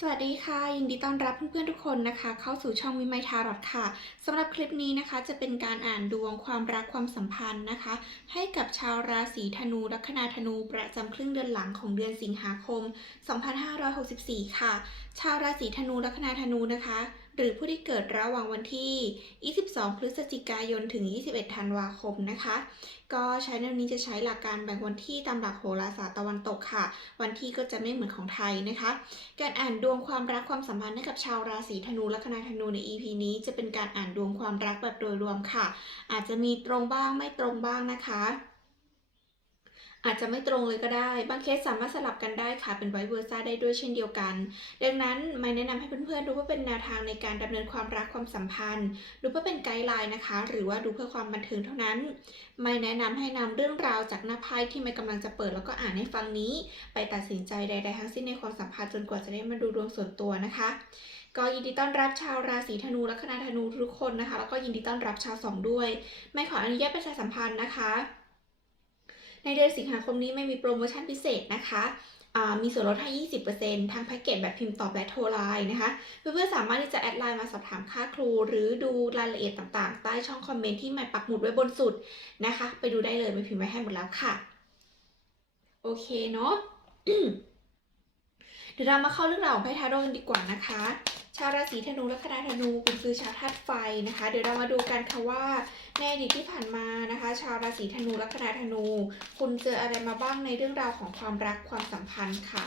สวัสดีค่ะ ยินดีต้อนรับเพื่อนๆทุกคนนะคะ เข้าสู่ช่องวิมัยทารอดค่ะสำหรับคลิปนี้นะคะจะเป็นการอ่านดวงความรักความสัมพันธ์นะคะ ให้กับชาวราศีธนูลัคนาธนูประจำครึ่งเดือนหลังของเดือนสิงหาคม 2564 ค่ะ ชาวราศีธนูลัคนาธนูนะคะ หรือผู้ที่เกิดระหว่างวันที่ 22 พฤศจิกายนถึง 21 ธันวาคมนะคะ ก็ใช้ในวันนี้จะใช้หลักการแบ่งวันที่ตามหลักโหราศาสตร์ตะวันตกค่ะ วันที่ก็จะไม่เหมือนของไทยนะคะ การอ่านดวงความรักความสัมพันธ์ให้กับชาวราศีธนูและคณะธนูใน EP นี้จะเป็นการอ่านดวงความรักแบบโดยรวมค่ะ อาจจะมีตรงบ้างไม่ตรงบ้างนะคะ อาจจะไม่ตรงเลยก็ได้ บางเคสสามารถสลับกันได้ค่ะ เป็นไวเวอร์ซ่าได้ด้วยเช่นเดียวกัน ดังนั้นไม่แนะนำให้เพื่อนๆดูเพื่อเป็นแนวทางในการดำเนินความรักความสัมพันธ์ ดูเพื่อเป็นไกด์ไลน์นะคะ หรือว่าดูเพื่อความบันเทิงเท่านั้น ไม่แนะนำให้นำเรื่องราวจากหน้าไพ่ที่ไม่กำลังจะเปิดแล้วก็อ่านให้ฟังนี้ ไปตัดสินใจใด ๆ ทั้งสิ้นในความสัมพันธ์จนกว่าจะได้มาดูดวงส่วนตัวนะคะก็ยินดีต้อนรับชาวราศีธนูและคณะธนูทุกคนนะคะ แล้วก็ยินดีต้อนรับชาวสองด้วย ไม่ขออนุญาตประชาสัมพันธ์นะคะ ในเดือนสิงหาคมนี้ไม่มีโปรโมชั่นพิเศษนะคะมีส่วนลดให้ 20%ทั้งแพ็กเกจแบบพิมพ์ตอบและโทรไลน์นะคะ เพื่อนๆ สามารถที่จะแอดไลน์มาสอบถามค่าครู หรือดูรายละเอียดต่างๆ ใต้ช่องคอมเมนต์ที่หมายปักหมุดไว้บนสุดนะคะ ไปดูได้เลยไม่พิมพ์ไว้ให้หมดแล้วค่ะ โอเคเนาะเดี๋ยวเรามาเข้าเรื่องราวของไพ่ทาโร่กันดีกว่านะคะ ชาวราศีธนูและคณะธนูคุณคือชาวธาตุไฟนะคะ เดี๋ยวเรามาดูกันค่ะว่าในอดีตที่ผ่านมานะคะ ชาวราศีธนูและคณะธนู คุณเจออะไรมาบ้างในเรื่องราวของความรักความสัมพันธ์ค่ะ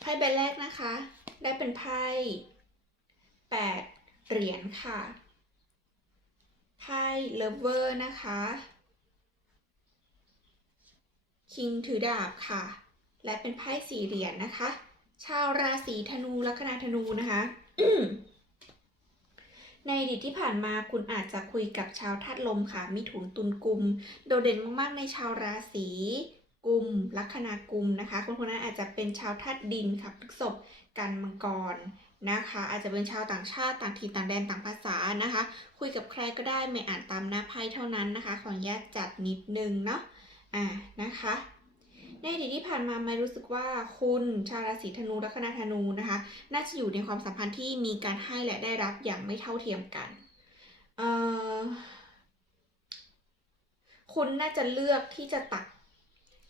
ไพ่ใบแรกนะคะ ได้เป็นไพ่แปดเหรียญค่ะไพ่เลเวอร์นะคะ คิงถือดาบค่ะ และเป็นไพ่สี่เหรียญนะคะ ชาวราศีธนูลัคนาธนูนะคะในอดีตที่ผ่านมาคุณอาจจะคุยกับชาวธาตุลมค่ะมิถุนตุลกุม โดดเด่นมาก ๆ ในชาวราศีกุมลัคนากุมนะคะ คนคนนั้นอาจจะเป็นชาวธาตุดินค่ะพฤษภกันมังกรนะคะ อาจจะเป็นชาวต่างชาติต่างถิ่นต่างแดนต่างภาษานะคะ คุยกับใครก็ได้ไม่อ่านตามหน้าไพ่เท่านั้นนะคะ ขออนุญาตจัดนิดนึงเนาะ อ่านะคะ ในอดีตที่ผ่านมาไม่รู้สึกว่าคุณชาวราศีธนูและคณะธนูนะคะ น่าจะอยู่ในความสัมพันธ์ที่มีการให้และได้รับอย่างไม่เท่าเทียมกันเอ่อคุณน่าจะเลือกที่จะตัด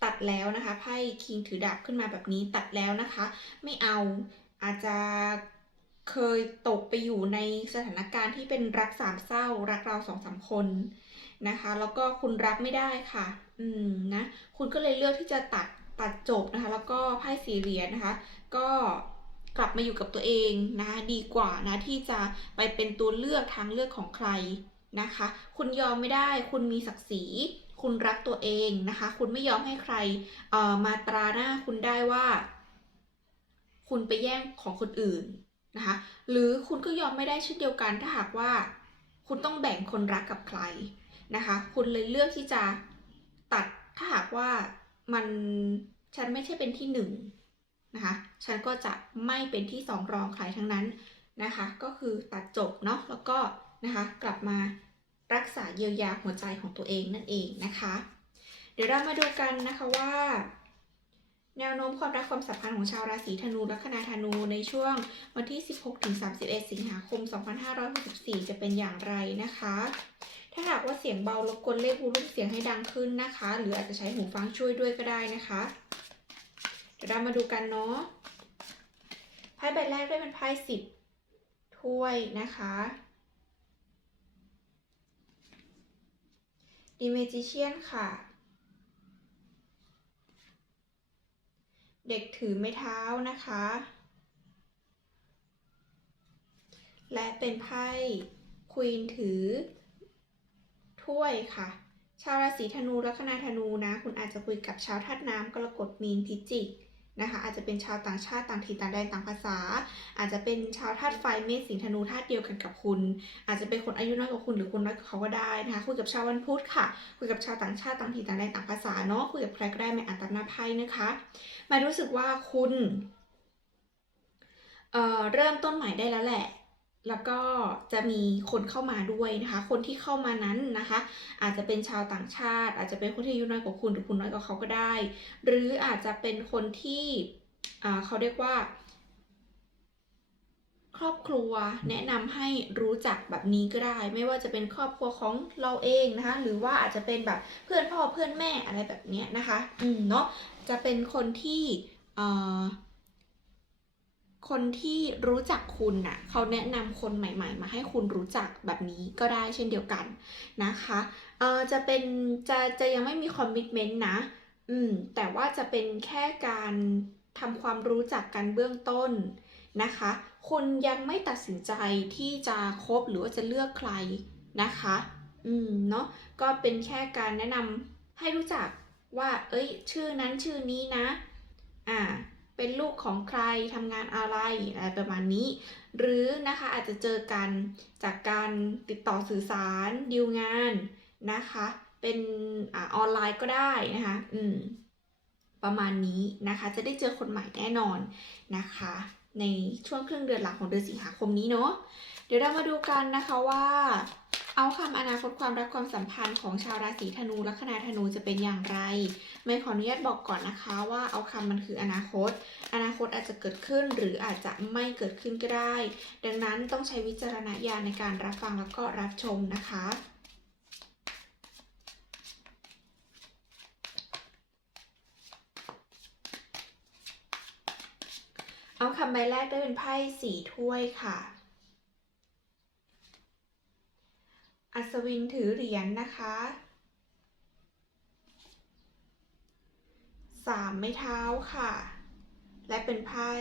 ตัดแล้วนะคะไพ่คิงถือดาบขึ้นมาแบบนี้ตัดแล้วนะคะ ไม่เอาอาจจะเคยตกไปอยู่ในสถานการณ์ที่เป็นรักสามเศร้า รักเราสองสามคน นะคะ แล้วก็คุณรับไม่ได้ค่ะ อืมนะคุณก็เลยเลือกที่จะตัดตัดจบนะคะ แล้วก็ไพ่สีเหรียญนะคะ ก็กลับมาอยู่กับตัวเองนะดีกว่านะที่จะไปเป็นตัวเลือกทางเลือกของใครนะคะ คุณยอมไม่ได้ คุณมีศักดิ์ศรีคุณรักตัวเองนะคะ คุณไม่ยอมให้ใครเอ่อมาตราหน้าคุณได้ว่า คุณไปแย่งของคนอื่นนะคะ หรือคุณก็ยอมไม่ได้เช่นเดียวกันถ้าหากว่า คุณต้องแบ่งคนรักกับใคร นะคะ คุณเลยเลือกที่จะตัดถ้าหากว่ามันฉันไม่ใช่เป็นที่หนึ่งนะคะฉันก็จะไม่เป็นที่สองรองใครทั้งนั้นนะคะ ก็คือตัดจบเนาะแล้วก็นะคะกลับมารักษาเยียวยาหัวใจของตัวเองนั่นเองนะคะ เดี๋ยวเรามาดูกันนะคะว่า แนวโน้มความรักความสัมพันธ์ของชาวราศีธนูและคณะธนูในช่วงวันที่ 16-31 สิงหาคม 2564 จะเป็นอย่างไรนะคะ ถ้าหากว่าเสียงเบารบกวนเลขวูลุ่มเสียงให้ดังขึ้นนะคะ หรืออาจจะใช้หูฟังช่วยด้วยก็ได้นะคะ เดี๋ยวเรามาดูกันเนาะไพ่ใบแรกได้เป็นไพ่สิบถ้วยนะคะดีเมจิเชียนค่ะ เด็กถือไม้เท้านะคะ และเป็นไพ่ควีนถือ ถ้วยค่ะ ชาวราศีธนูและคณะธนูนะ คุณอาจจะคุยกับชาวธาตุน้ำกรกฎมีนพิจิกนะคะอาจจะเป็นชาวต่างชาติต่างถิ่นต่างแดนต่างภาษา อาจจะเป็นชาวธาตุไฟเมษสิงห์ธนูธาตุเดียวกันกับคุณ อาจจะเป็นคนอายุน้อยกว่าคุณหรือคนน้อยกว่าเขาก็ได้นะคะคุยกับชาววันพุธค่ะคุยกับชาวต่างชาติต่างถิ่นต่างแดนต่างภาษาเนาะคุยกับใครก็ได้ไม่อ่านตามหนาไพ่นะคะมารู้สึกว่าคุณเเริ่มต้นใหม่ได้แล้วแหละ แล้วก็จะมีคนเข้ามาด้วยนะคะ คนที่เข้ามานั้นนะคะ อาจจะเป็นชาวต่างชาติ อาจจะเป็นคนที่อายุน้อยกว่าคุณหรือคุณน้อยกว่าเขาก็ได้ หรืออาจจะเป็นคนที่เขาเรียกว่า ครอบครัวแนะนำให้รู้จักแบบนี้ก็ได้ ไม่ว่าจะเป็นครอบครัวของเราเองนะคะ หรือว่าอาจจะเป็นแบบเพื่อนพ่อเพื่อนแม่อะไรแบบเนี้ยนะคะ อืมเนาะจะเป็นคนที่อ่อ คนที่รู้จักคุณน่ะเขาแนะนำคนใหม่ๆ มาให้คุณรู้จักแบบนี้ก็ได้เช่นเดียวกันนะคะเอ่อจะเป็นจะจะยังไม่มีคอมมิชเมนต์นะ อืมแต่ว่าจะเป็นแค่การทำความรู้จักกันเบื้องต้นนะคะ คุณยังไม่ตัดสินใจที่จะคบหรือว่าจะเลือกใครนะคะ อืมเนาะก็เป็นแค่การแนะนำให้รู้จักว่า เอ้ย ชื่อนั้นชื่อนี้นะ อ่า เป็นลูกของใครทำงานอะไรอะไรประมาณนี้ หรือนะคะอาจจะเจอกันจากการติดต่อสื่อสารดีลงานนะคะ เป็นอออนไลน์ก็ได้นะคะ อืม ประมาณนี้นะคะ จะได้เจอคนใหม่แน่นอนนะคะ ในช่วงครึ่งเดือนหลังของเดือนสิงหาคมนี้เนาะเดี๋ยวเรามาดูกันนะคะว่า เอาคำอนาคตความรักความสัมพันธ์ของชาวราศีธนูลัคนาธนูจะเป็นอย่างไร ไม่ขออนุญาตบอกก่อนนะคะว่าเอาคำมันคืออนาคต อนาคตอาจจะเกิดขึ้นหรืออาจจะไม่เกิดขึ้นก็ได้ ดังนั้นต้องใช้วิจารณญาณในการรับฟังแล้วก็รับชมนะคะเอาคำใบแรกได้เป็นไพ่สีถ้วยค่ะ อัศวินถือเหรียญนะคะสามไม้เท้าค่ะ และเป็นไพ่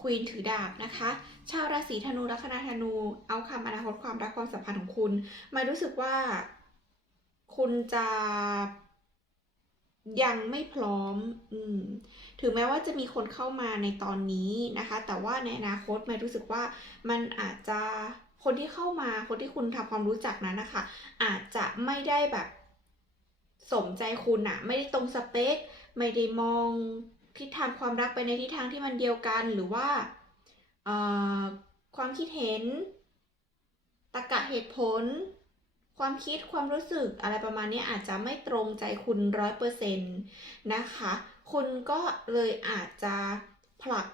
ควีนถือดาบนะคะ ชาวราศีธนูลัคนาธนู เอาคำอนาคตความรักความสัมพันธ์ของคุณ มารู้สึกว่า คุณจะยังไม่พร้อม อืม ถึงแม้ว่าจะมีคนเข้ามาในตอนนี้นะคะ แต่ว่าในอนาคตไม่รู้สึกว่ามันอาจจะ คนที่เข้ามาคนที่คุณทำความรู้จักนั้นนะคะ อาจจะไม่ได้แบบสมใจคุณอะไม่ได้ตรงสเปค ไม่ได้มองทิศทางความรักไปในทิศทางที่มันเดียวกันหรือว่าความคิดเห็นตรรกะเหตุผล ความคิดความรู้สึกอะไรประมาณนี้อาจจะไม่ตรงใจคุณร้อยเปอร์เซ็นต์นะคะ คุณก็เลยอาจจะผลัก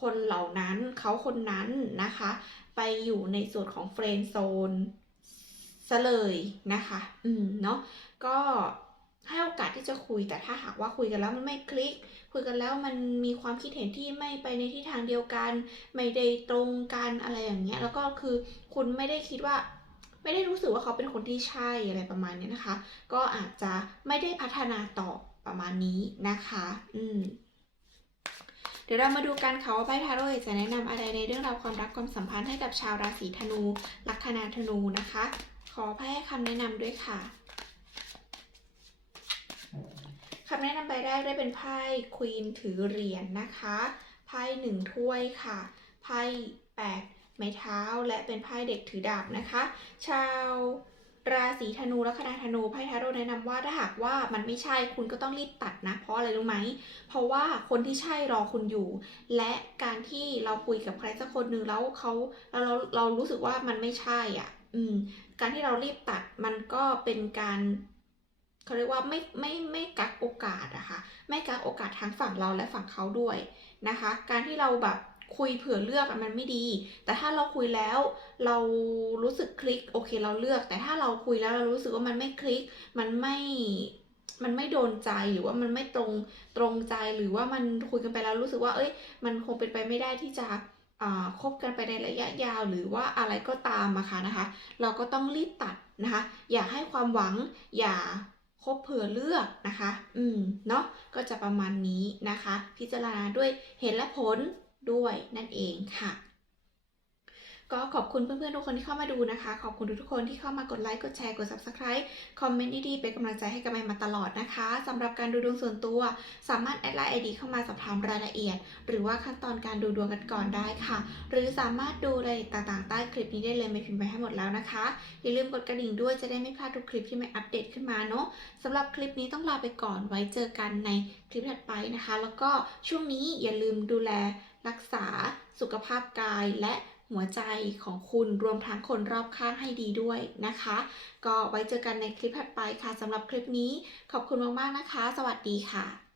คนเหล่านั้นเขาคนนั้นนะคะ ไปอยู่ในส่วนของเฟรนด์โซนซะเลยนะคะ อืมเนาะก็ให้โอกาสที่จะคุยแต่ถ้าหากว่าคุยกันแล้วมันไม่คลิก คุยกันแล้วมันมีความคิดเห็นที่ไม่ไปในทิศทางเดียวกัน ไม่ได้ตรงกันอะไรอย่างเงี้ย แล้วก็คือคุณไม่ได้คิดว่า ไม่ได้รู้สึกว่าเขาเป็นคนที่ใช่อะไรประมาณนี้นะคะ ก็อาจจะไม่ได้พัฒนาต่อประมาณนี้นะคะ อืม เดี๋ยวเรามาดูกันค่ะว่าไพ่ทาโร่จะแนะนำอะไรในเรื่องราวความรักความสัมพันธ์ให้กับชาวราศีธนู ลัคนาธนูนะคะ ขอไพ่ให้คำแนะนำด้วยค่ะคำแนะนำใบแรกได้เป็นไพ่ควีนถือเหรียญนะคะไพ่หนึ่งถ้วยค่ะไพ่แปดไม้เท้าและเป็นไพ่เด็กถือดาบนะคะ ชาว ราศีธนูและคณาธนูไพ่ทาโร่แนะนำว่าถ้าหากว่ามันไม่ใช่คุณก็ต้องรีบตัดนะ เพราะอะไรรู้ไหม เพราะว่าคนที่ใช่รอคุณอยู่ และการที่เราคุยกับใครสักคนหนึ่งแล้วเขาเราเราเรารู้สึกว่ามันไม่ใช่อะ อืม การที่เรารีบตัดมันก็เป็นการเขาเรียกว่าไม่ไม่ไม่กักโอกาสอะค่ะไม่กักโอกาสทั้งฝั่งเราและฝั่งเขาด้วยนะคะ การที่เราแบบ คุยเผื่อเลือกมันไม่ดี แต่ถ้าเราคุยแล้วเรารู้สึกคลิกโอเคเราเลือก แต่ถ้าเราคุยแล้วเรารู้สึกว่ามันไม่คลิก มันไม่มันไม่โดนใจหรือว่ามันไม่ตรงตรงใจหรือว่ามันคุยกันไปแล้วรู้สึกว่า เอ้ย มันคงเป็นไปไม่ได้ที่จะคบกันไปในระยะยาวหรือว่าอะไรก็ตามอะค่ะนะคะ เราก็ต้องรีบตัดนะคะ อย่าให้ความหวังอย่าคบเผื่อเลือกนะคะ อืม เนาะก็จะประมาณนี้นะคะ พิจารณาด้วยเหตุและผล ด้วยนั่นเองค่ะ ก็ขอบคุณเพื่อนๆทุกคนที่เข้ามาดูนะคะ ขอบคุณทุกๆคนที่เข้ามากดไลค์ กดแชร์ กด subscribe คอมเมนต์ดีๆ เป็นกำลังใจให้กับไมมาตลอดนะคะ สำหรับการดูดวงส่วนตัว สามารถแอดไลน์ไอดีเข้ามาสอบถามรายละเอียด หรือว่าขั้นตอนการดูดวงกันก่อนได้ค่ะ หรือสามารถดูรายละเอียดต่างๆ ใต้คลิปนี้ได้เลยไม่พิมพ์ไปให้หมดแล้วนะคะ อย่าลืมกดกระดิ่งด้วยจะได้ไม่พลาดทุกคลิปที่ไม่อัปเดตขึ้นมาเนาะสำหรับคลิปนี้ต้องลาไปก่อนไว้เจอกันในคลิปถัดไปนะคะ แล้วก็ช่วงนี้อย่าลืมดูแลรักษาสุขภาพกายและ หัวใจของคุณรวมทั้งคนรอบข้างให้ดีด้วยนะคะ ก็ไว้เจอกันในคลิปถัดไปค่ะสำหรับคลิปนี้ขอบคุณมากๆนะคะ สวัสดีค่ะ